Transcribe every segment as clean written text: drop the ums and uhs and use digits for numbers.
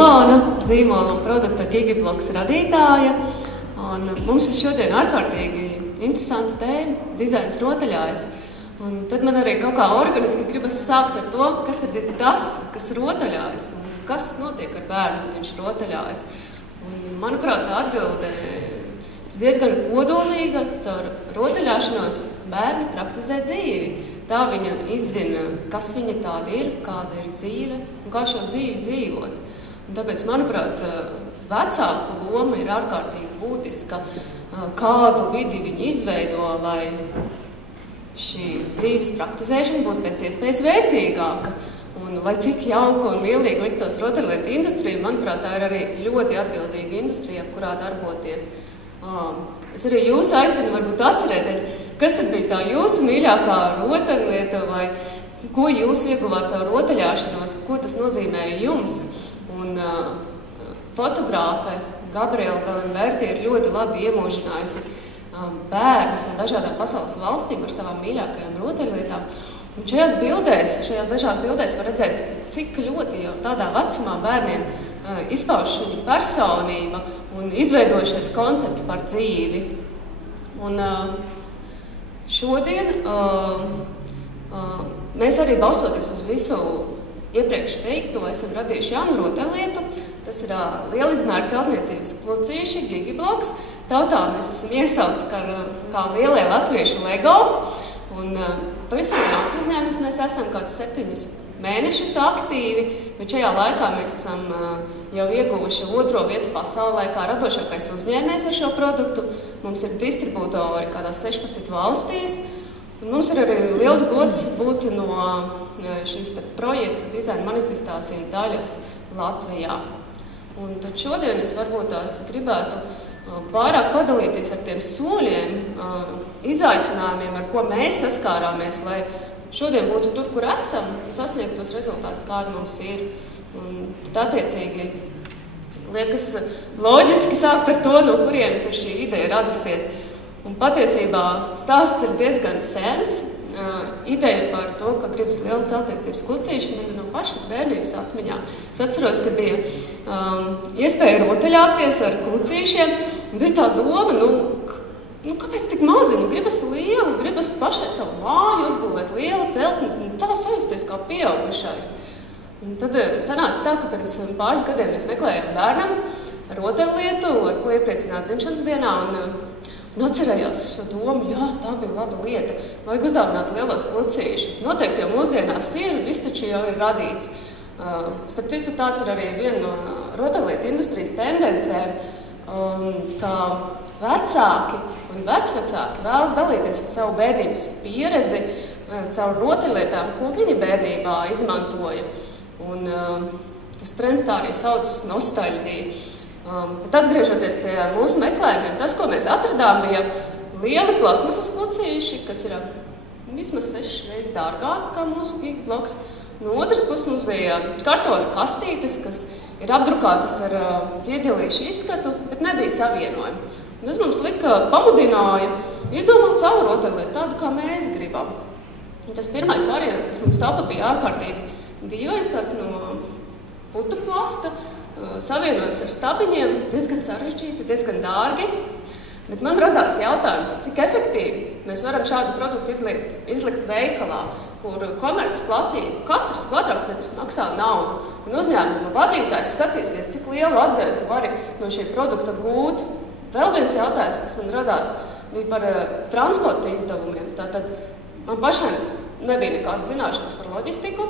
Ilona, zīmola un produkta Gigibloks radītāja. Un mums šodien ārkārtīgi interesanta tēma – dizains rotaļājas. Un tad man arī kaut kā organiski gribas sākt ar to, kas tad ir tas, kas rotaļājas un kas notiek ar bērnu, kad viņš rotaļājas. Un, manuprāt, tā atbilde ir diezgan kodolīga. Caur rotaļāšanos bērni praktizē dzīvi. Tā viņa izzina, kas viņa tāda ir, kāda ir dzīve un kā šo dzīvi dzīvot. Un tāpēc, manuprāt, vecāku loma ir ārkārtīgi būtiska, kādu vidi viņi izveido, lai šī dzīves praktizēšana būtu pēc iespējas vērtīgāka. Un, lai cik jauka un mīlīgi liktos rotaļlietu industrija, manuprāt, tā ir arī ļoti atbildīga industrija, kurā darboties. Es arī jūs aicinu varbūt atcerēties, kas tad bija tā jūsu mīļākā rotaļlieta vai ko jūs ieguvāt caur rotaļāšanos, ko tas nozīmēja jums. Un fotogrāfe Gabriela Galimberti ir ļoti labi iemūžinājusi bērnus no dažādām pasaules valstīm ar savām mīļākajām rotaļlietām. Un šajās dažās bildēs var redzēt, cik ļoti jau tādā vecumā bērniem izpauž viņa personība un izveidojušies koncepti par dzīvi. Un šodien mēs arī balstoties uz visu iepriekš teikto, esam radījuši jaunu rotaļlietu. Tas ir lielizmēra celtniecības klucīši, Gigibloks. Tautā mēs esam iesaukti kā lielie latviešu Lego. Un pavisam jauns uzņēmums mēs esam kādus 7 mēnešus aktīvi, bet šajā laikā mēs esam jau ieguvuši 2. vietu pasaulē kā radošākais uzņēmējs ar šo produktu. Mums ir distribūtori kādās 16 valstīs. Un mums ir arī liels gods būt no šīs projekta dizaina manifestācija daļas Latvijā. Un tad šodien es varbūt tās gribētu pārāk padalīties ar tiem soļiem, izaicinājumiem, ar ko mēs saskārāmies, lai šodien būtu tur, kur esam un sasniegt tos rezultātus, kādi mums ir. Un tad attiecīgi liekas loģiski sākt ar to, no kurienes ir šī ideja radusies. Un patiesībā stāsts ir diezgan sens. Ideja par to, ka gribas liela celtniecības klucīši, man ir no pašas bērnības atmiņā. Es atceros, ka bija iespēja rotaļāties ar klucīšiem, un bija tā doma, kāpēc tik mazi? Gribas lielu, gribas pašai savu māju uzbūvēt lielu celtni, tā sajusties kā pieaugušais. Un tad sanāca tā, ka pirms pāris gadiem mēs meklējām bērnam rotaļlietu, ar ko iepriecināt dzimšanas dienā, un atcerējās šo domu, jā, tā bija laba lieta, vajag uzdāvināt lielos klucīšus. Noteikti jau mūsdienās ir, viss taču jau ir radīts. Starp citu, tāds ir arī viena no rotaļlietu industrijas tendencēm, kā vecāki un vecvecāki vēlas dalīties ar savu bērnības pieredzi caur rotaļlietām, ko viņi bērnībā izmantoja. Un tas trends tā arī saucas nostalģija. Bet atgriežoties pie mūsu meklējumiem, tas, ko mēs atradām, bija lieli plasmasas klucīši, kas ir vismaz 6 reizes dārgāk kā mūsu Gigibloks. No otras puses mums bija kartona kastītes, kas ir apdrukātas ar ķieģelīšu izskatu, bet nebija savienojumi. Un tas mums pamudināja izdomāt savu rotaļlietu, tādu, kā mēs gribam. Un tas pirmais variants, kas mums tapa, bija ārkārtīgi dīvains, tāds no putu plasta, savienojums ar stabiņiem, diezgan sarežģīti, diezgan dārgi. Bet man radās jautājums, cik efektīvi mēs varam šādu produktu izlikt veikalā, kur komerces platība katrs kvadrātmetrs maksā naudu. Un uzņēmuma vadītājs skatīsies, cik lielu atdevi tu vari no šī produkta gūt. Vēl viens jautājums, kas man radās, bija par transporta izdevumiem. Tātad man pašai nebija nekādas zināšanas par loģistiku,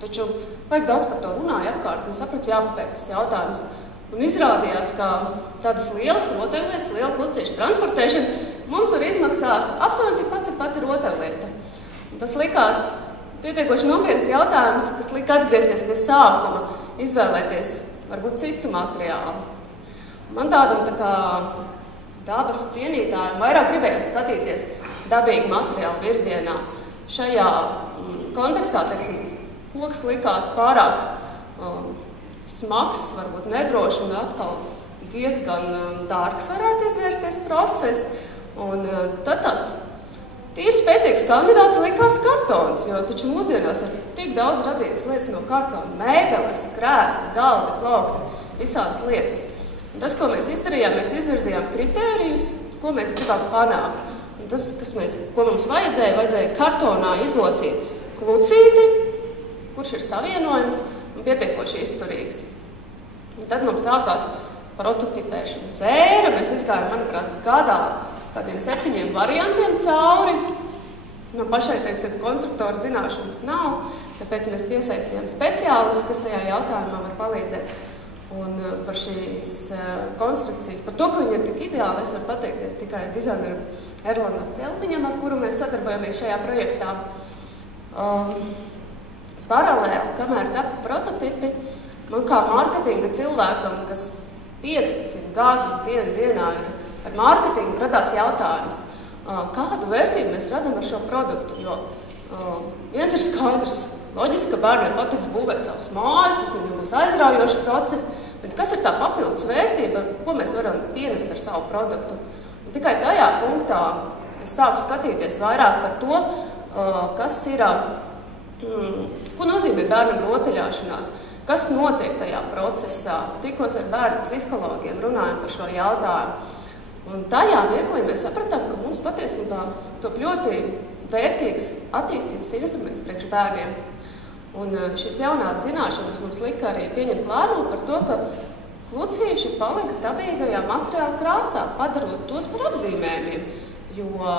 taču vajag daudz par to runāja apkārt un sapratu, jāpapēt tas jautājums. Un izrādījās, ka tādas lielas rotaļlietas, liela klucīša transportēšana mums var izmaksāt aptuveni tikpat, cik pati rotaļlieta. Un tas likās pietiekoši nopietns jautājums, kas lika atgriezties pie sākuma, izvēlēties varbūt citu materiālu. Man tādam tā kā dabas cienītājiem vairāk gribējās skatīties dabīgi materiālu virzienā. Šajā kontekstā, teiksim, koks likās pārāk smags, varbūt nedrošs un atkal diezgan dārgs varētu izvērsties process. Un tad tāds tīri spēcīgs kandidāts likās kartons, jo taču mūsdienās ir tik daudz radītas lietas no kartona, mēbeles, krēsli, galdi, plaukti, visādas lietas. Un tas, ko mēs izdarījām, mēs izvirzījām kritērijus, ko mēs gribam panākt. Un tas, ko mums vajadzēja kartonā izlocīt klucīti, kurš ir savienojams un pietiekoši izturīgs. Un tad mums sākās prototipēšanas ēra, mēs izgājām, manuprāt, gadā kādiem 7 variantiem cauri. Man pašai, teiksim, konstruktora zināšanas nav, tāpēc mēs piesaistījām speciālistus, kas tajā jautājumā var palīdzēt. Un par šīs konstrukcijas, par to, ka viņi ir tik ideāli, es varu pateikties tikai dizaineram Erlanam Celmiņam, ar kuru mēs sadarbojamies šajā projektā. Paralēli, kamēr tapa prototipi, man kā mārketinga cilvēkam, kas 15 gadus dienā ir ar mārketingu, radās jautājums, kādu vērtību mēs radam ar šo produktu, jo viens ir skaidrs, loģiski, ka bērniem patiks būvēt savus mājas, tas viņam būs aizraujošs process, bet kas ir tā papildus vērtība, ko mēs varam pienest ar savu produktu? Un tikai tajā punktā es sāku skatīties vairāk par to, kas ir, ko nozīmē bērnam rotaļāšanās, kas notiek tajā procesā. Tikos ar bērnu psihologiem, runājam par šo jautājumu. Un tajā mirklī mēs sapratām, ka mums patiesībā top ļoti vērtīgs attīstības instruments priekš bērniem. Un šis jaunās zināšanas mums lika arī pieņemt lēmumu par to, ka klucīši paliks dabīgajā materiāla krāsā, padarot tos par apzīmējumiem, jo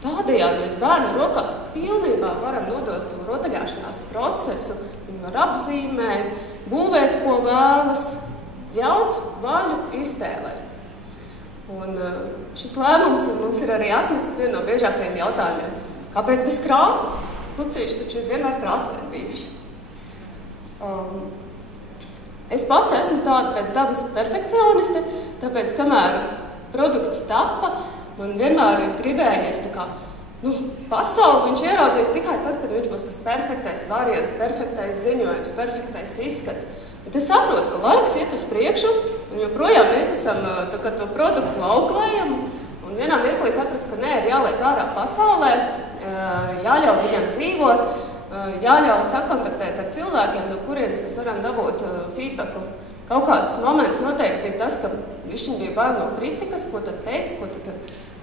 tādējādi mēs bērnu rokās pilnībā varam nodot rotaļāšanās procesu, viņi var apzīmēt, būvēt, ko vēlas, ļaut vaļu iztēlēt. Un šis lēmums mums ir arī atnesis vienu no biežākajiem jautājumiem. Kāpēc bez krāsas? Klucīši taču ir vienmēr krāsvien bijuši. Es pati esmu tāda pēc dabas perfekcioniste, tāpēc, kamēr produkts tapa, man vienmēr ir gribējies tā kā, pasauli viņš ieraudzīs tikai tad, kad viņš būs tas perfektais variants, perfektais ziņojums, perfektais izskats. Bet es saprotu, ka laiks iet uz priekšu, un joprojām mēs esam to produktu auklējam, un vienā mirklī sapratu, ka nē, ir jāliek ārā pasaulē, jāļauj viņam dzīvot, jāļauj sakontaktēt ar cilvēkiem, no kurienes mēs varam dabūt feedbacku. Kaut kāds moments noteikti bija tas, ka višķiņ bija bail no kritikas, ko tad teiks, ko tad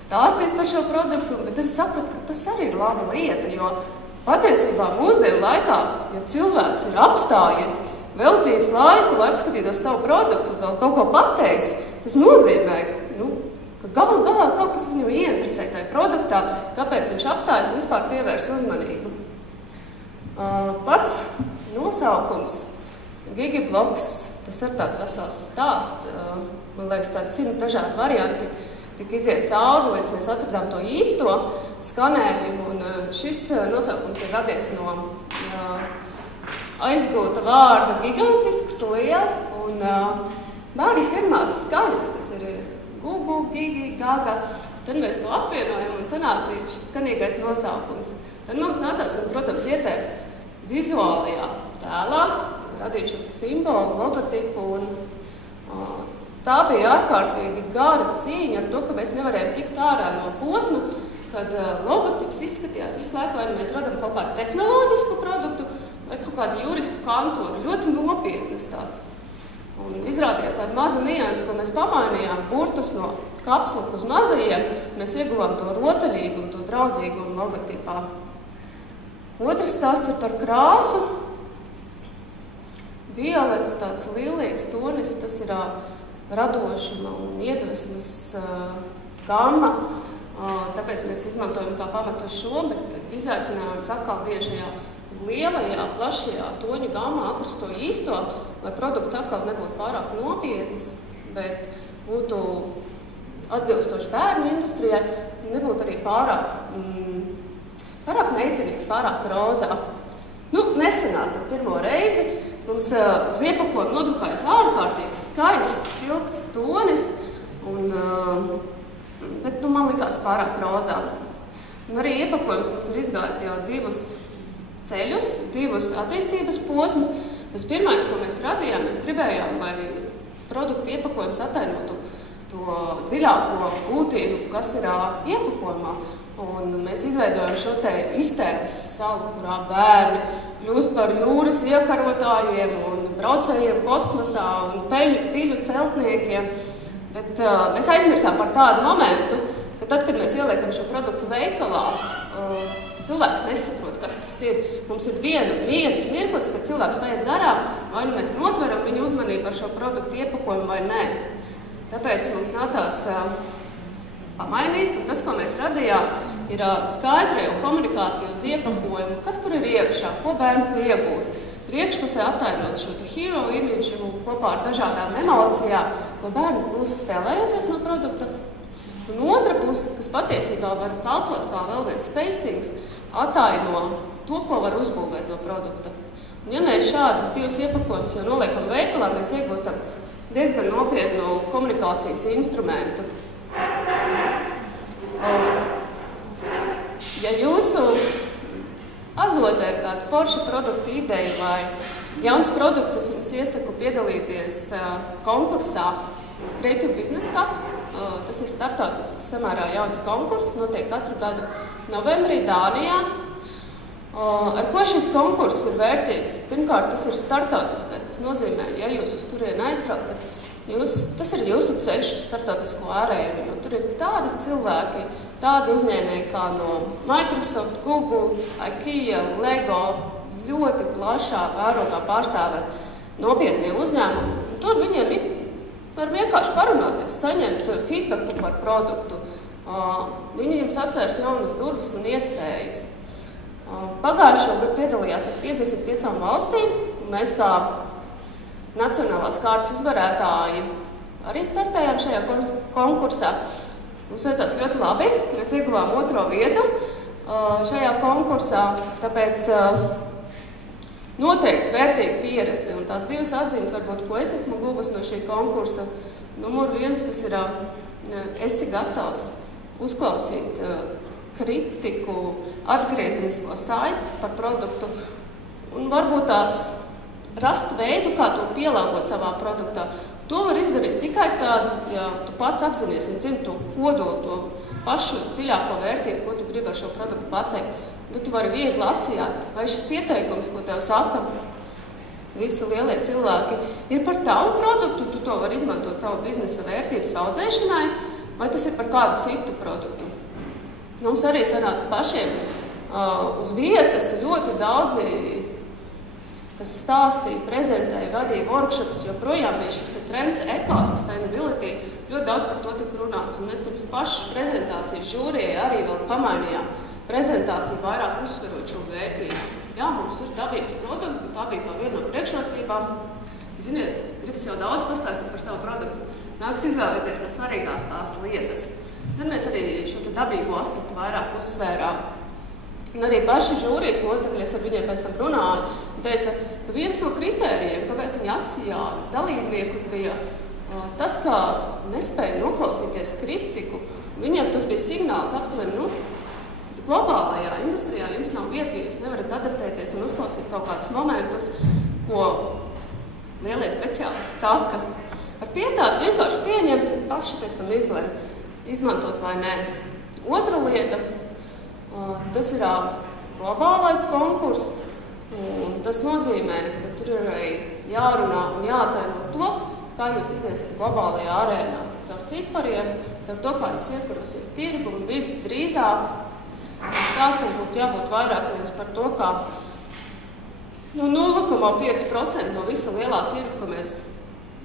stāstīs par šo produktu, bet es sapratu, ka tas arī ir laba lieta, jo patiesībā mūsdienu laikā, ja cilvēks ir apstājies, veltījis laiku, lai apskatītos tavu produktu, vēl kaut ko pateicis, tas nozīmē, ka galā kaut kas viņu ieinteresē tajā produktā, kāpēc viņš apstājas un vispār pievērs uzmanību. Pats nosaukums Gigibloks, tas ir tāds vesels stāsts, man liekas, kāds 100 dažādi varianti tika iziet cauri, līdz mēs atradām to īsto skanējumu, un šis nosaukums ir radies no aizgūta vārda gigantisks, liels, un bērnu pirmās skaņas, kas ir gugu, gigi, gaga, tad mēs to apvienojam un sanāca šis skanīgais nosaukums. Tad mums nācās, un, protams, ietēt vizuālajā tēlā, radīt šo simbolu, logotipu, un tā bija ārkārtīgi gara cīņa ar to, ka mēs nevarējām tikt ārā no posma, kad logotips izskatījās visu laiku, vai mēs radam kaut kādu tehnoloģisku produktu, vai kaut kādu juristu kantūru, ļoti nopietnas tāds. Un izrādījās tāda maza nianse, ko mēs pamainījām burtus no kapsluku uz mazajiem, mēs ieguvām to rotaļīgumu, to draudzīgumu logotipā. Otrs stāsts ir par krāsu. Violets, tāds lielīgs tonis, tas ir radošuma un iedvesmas gamma, tāpēc mēs izmantojam kā pamatu šo, bet izaicinājums atkal bija šajā lielajā, plašajā toņu gammā atrast to īsto, lai produkts atkal nebūtu pārāk nopietnas, bet būtu atbilstoši bērnu industrijai, nebūtu arī pārāk meitenīgs, pārāk rozā. Nesanāca pirmo reizi. Mums uz iepakojuma nodrukājas ārkārtīgi skaists, spilgts tonis, bet man likās pārāk rozā. Un arī iepakojums mums ir izgājis jau 2 ceļus, 2 attīstības posmus. Tas pirmais, ko mēs radījām, mēs gribējām, lai produktu iepakojums atainotu to dziļāko būtību, kas ir iepakojumā. Un mēs izveidojam šo te iztēles salu, kurā bērni kļūst par jūras iekarotājiem un braucējiem kosmosā un piļu celtniekiem. Bet mēs aizmirsām par tādu momentu, ka tad, kad mēs ieliekam šo produktu veikalā, cilvēks nesaprot, kas tas ir. Mums ir viens mirklis, kad cilvēks paiet garām, vai nu mēs notveram viņu uzmanību par šo produktu iepakojumu vai nē. Tāpēc mums nācās pamainīt, un tas, ko mēs radījām, ir skaidra jau komunikācija uz iepakojumu, kas tur ir iekšā, ko bērns iegūs. Priekšpusē attainot šo hero imidžu kopā ar dažādām emocijām, ko bērns būs spēlējoties no produkta. Un otra puse, kas patiesībā var kalpot kā vēl viens facings, attaino to, ko var uzbūvēt no produkta. Un ja mēs šādus divus iepakojumus jau noliekam veikalā, mēs iegūstam diezgan nopietnu komunikācijas instrumentu. Ja jūsu azotē ir kāda forša produkta ideja vai jauns produkts, es jums iesaku piedalīties konkursā Creative Business Cup. Tas ir starptautisks samērā jauns konkurss, notiek katru gadu novembrī Dānijā. Ar ko šis konkurss ir vērtīgs? Pirmkārt, tas ir starptautiskais. Tas nozīmē, ja jūs uz turieni aizbraucat, tas ir jūsu ceļš uz starptautisko ārēju, jo tur ir tādi cilvēki, tādi uzņēmēji kā no Microsoft, Google, IKEA, Lego, ļoti plašā mērogā pārstāvēt nopietnie uzņēmumi. Tur viņiem var vienkārši parunāties, saņemt feedbacku par produktu. Viņi jums atvērs jaunas durvis un iespējas. Pagājušo gadu piedalījās ar 55 valstīm. Mēs kā nacionālās kārtas uzvarētāji arī startējām šajā konkursā. Mums veicās ļoti labi. Mēs ieguvām 2. vietu šajā konkursā, tāpēc noteikti vērtīga pieredze. Un tās divas atziņas, varbūt, ko es esmu guvusi no šī konkursa. Numur 1, tas ir, esi gatavs uzklausīt kritiku, atgriezenisko saiti par produktu un varbūt tās rast veidu, kā to pielāgot savā produktā. To var izdarīt tikai tad, ja tu pats apzinies un zini to kodolu, to pašu dziļāko vērtību, ko tu gribi ar šo produktu pateikt. Tad tu vari viegli atsijāt, vai šis ieteikums, ko tev saka visi lielie cilvēki, ir par tavu produktu, tu to vari izmantot savu biznesa vērtības audzēšanai, vai tas ir par kādu citu produktu. Mums arī sanāca pašiem uz vietas ļoti daudzi, kas stāstīja, prezentēja, vadīja workshops, joprojām bija šis trends eco-sustainability, ļoti daudz par to tika runāts. Un mēs pirms pašas prezentācijas žūrijai arī vēl pamainījām prezentāciju vairāk uzsverot šo vērtību. Jā, mums ir dabīgs produkts, bet tā bija kā viena no priekšrocībām. Ziniet, gribas jau daudz pastāstīt par savu produktu. Nāks izvēlēties tās svarīgākās lietas. Tad mēs arī šo dabīgo aspektu vairāk uzsvērām. Un arī paši žūrijas locekļi, es ar viņiem pēc tam runāju, un teica, ka viens no kritērijiem, kāpēc viņi atsijāja dalībniekus, bija tas, ka nespēja noklausīties kritiku. Viņiem tas bija signāls aptuveni, globālajā industrijā jums nav vieta, jūs nevarat adaptēties un uzklausīt kaut kādus momentus, ko lielie speciālisti saka. Ar pietātu vienkārši pieņemt un paši pēc tam izmantot vai nē. Otra lieta, tas ir globālais konkurss, un tas nozīmē, ka tur ir arī jārunā un jāataino to, kā jūs iziesiet globālajā arēnā. Caur cipariem, caur to, kā jūs iekarosiet tirgu un visdrīzāk. Stāstam būtu jābūt vairāk nevis par to, kā 0,5% no visa lielā tirgu, ka mēs,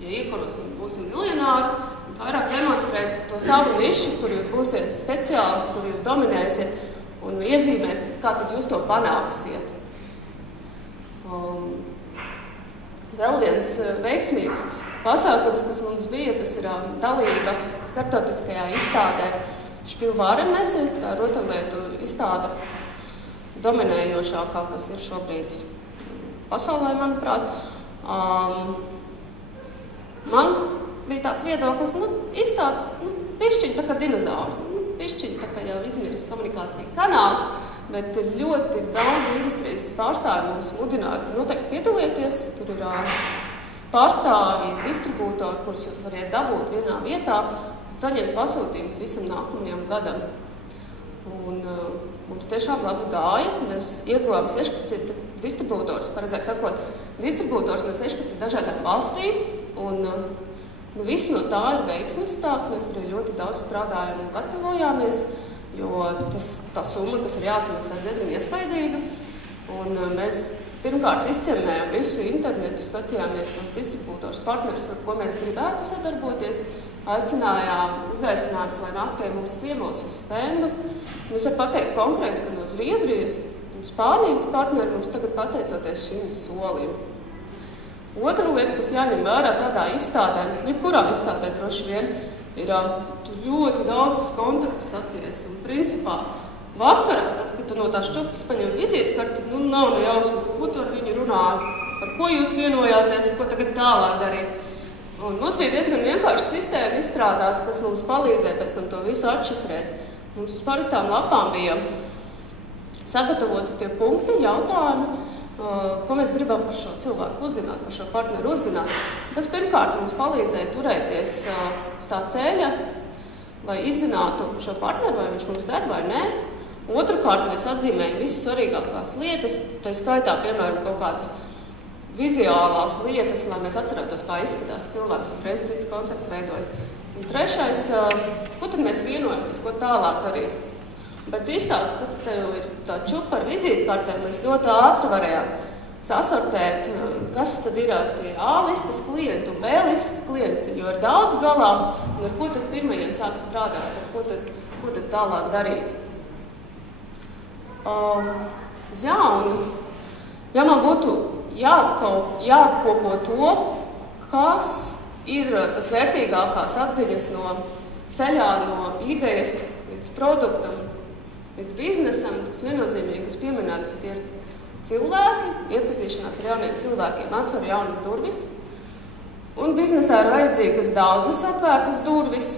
ja iekarosim, būsim miljonāri, un vairāk demonstrēt to savu nišu, kur jūs būsiet speciālisti, kur jūs dominēsiet, un iezīmēt, kā tad jūs to panāksiet. Vēl viens veiksmīgs pasākums, kas mums bija, tas ir dalība starptautiskajā izstādē Špilvārenmese, tā rotaļlietu izstāde dominējošākā, kas ir šobrīd pasaulē, manuprāt. Man bija tāds viedoklis, izstādes, pišķiņ tā kā dinozauri. Pišķiņ tā kā jau izmiris komunikācija kanāls, bet ļoti daudz industrijas pārstāvi mums mudināja, ka noteikti piedalieties. Tur ir pārstāvji, distribūtori, kurus jūs variet dabūt vienā vietā, saņemt pasūtījumus visam nākamajam gadam. Un mums tiešām labi gāja. Mēs ieguvām 16 distribūtors, pareizāk sakot, distribūtors no 16 dažādām valstīm. Un viss no tā ir veiksmes stāsts. Mēs arī ļoti daudz strādājam un gatavojāmies, jo tā summa, kas ir jāsamaksā, ir diezgan iespaidīga. Un mēs pirmkārt izķemmējām visu internetu, skatījāmies tos distribūtors partnerus, ar ko mēs gribētu sadarboties, uzaicinājums, lai nāk pie mums ciemos uz stendu. Un es varu pateikt konkrēti, ka no Zviedrijas un Spānijas partneri mums tagad pateicoties šim solim. Otra lieta, kas jāņem vērā tādā izstādē, jebkurā izstādē droši vien, ir ļoti daudz kontaktus attiec. Un principā vakarā, tad, kad tu no tās čupas paņem vizītkarti, nav ne jausmas, ko tu ar viņu runā, par ko jūs vienojāties, ko tagad tālāk darīt. Un mums bija diezgan vienkārši sistēma izstrādāta, kas mums palīdzēja pēc tam to visu atšifrēt. Mums uz parastām lapām bija sagatavoti tie punkti, jautājumi, ko mēs gribam par šo cilvēku uzzināt, par šo partneru uzzināt. Tas pirmkārt mums palīdzēja turēties uz tā ceļa, lai izzinātu šo partneru, vai viņš mums der vai nē. Otrakārt, mēs atzīmējam visas svarīgākās lietas, tā skaitā, piemēram, kaut kādas vizuālās lietas, lai mēs atcerētos, kā izskatās cilvēks, uzreiz cits kontakts veidojas. Un trešais, ko tad mēs vienojamies, ko tālāk darīt? Pēc izstādes, kad tev ir tā čupa ar vizītkartēm, mēs ļoti ātri varējām sasortēt, kas tad ir tie A-listas klienti un B-listas klienti, jo ir daudz galā, un ar ko tad pirmajiem sāk strādāt, ar ko tad tālāk darīt. Ja man būtu jāapkopo to, kas ir tas vērtīgākās atziņas no ceļā, no idejas līdz produktam, līdz biznesam, tas viennozīmīgi, kas pieminētu, ka tie ir cilvēki, iepazīšanās ar jauniem cilvēkiem atver jaunas durvis, un biznesā ir vajadzīgas daudzas atvērtas durvis.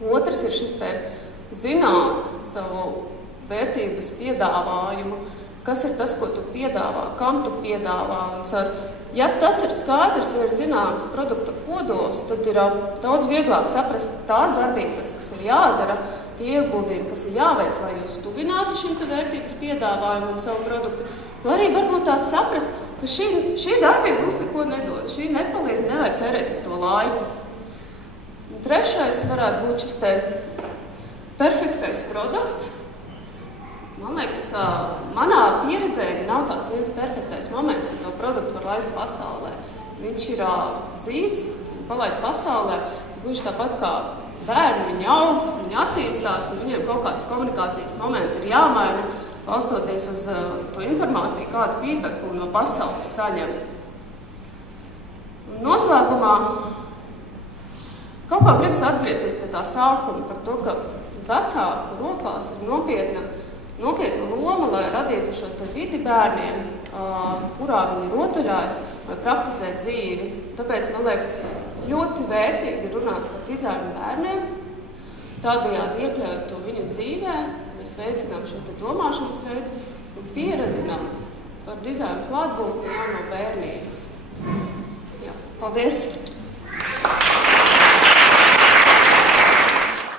Otrs ir šis te zināt savu vērtības piedāvājumu, kas ir tas, ko tu piedāvā, kam tu piedāvā. Ja tas ir skaidrs, ja ir zināms produkta kodols, tad ir daudz vieglāk saprast tās darbības, kas ir jādara, tie ieguldījumi, kas ir jāveic, lai jūs tuvinātu šim te vērtības piedāvājumam savu produktu. Vai arī varbūt tās saprast, ka šī darbība mums neko nedod, šī nepalīdz, nevajag tērēt uz to laiku. Un trešais varētu būt šis te perfektais produkts. Man liekas, ka manā pieredzē nav tāds viens perfektais moments, kad to produktu var laist pasaulē. Viņš ir dzīves un palaid pasaulē, gluži tāpat kā bērni, viņi aug, viņi attīstās un viņiem kaut kāds komunikācijas momenti ir jāmaina, balstoties uz to informāciju, kādu feedbacku no pasaules saņem. Un noslēgumā kaut kā gribas atgriezties pie tā sākuma par to, ka vecāku rokās ir nopietna loma, lai radītu šo te vidi bērniem, kurā viņi rotaļājas vai praktizē dzīvi. Tāpēc, man liekas, ļoti vērtīgi runāt par dizainu bērniem, tādējādi iekļaujot to viņu dzīvē, mēs veicinām šo te domāšanas veidu un pieradinām par dizainu klātbūtni no bērnības. Jā, paldies!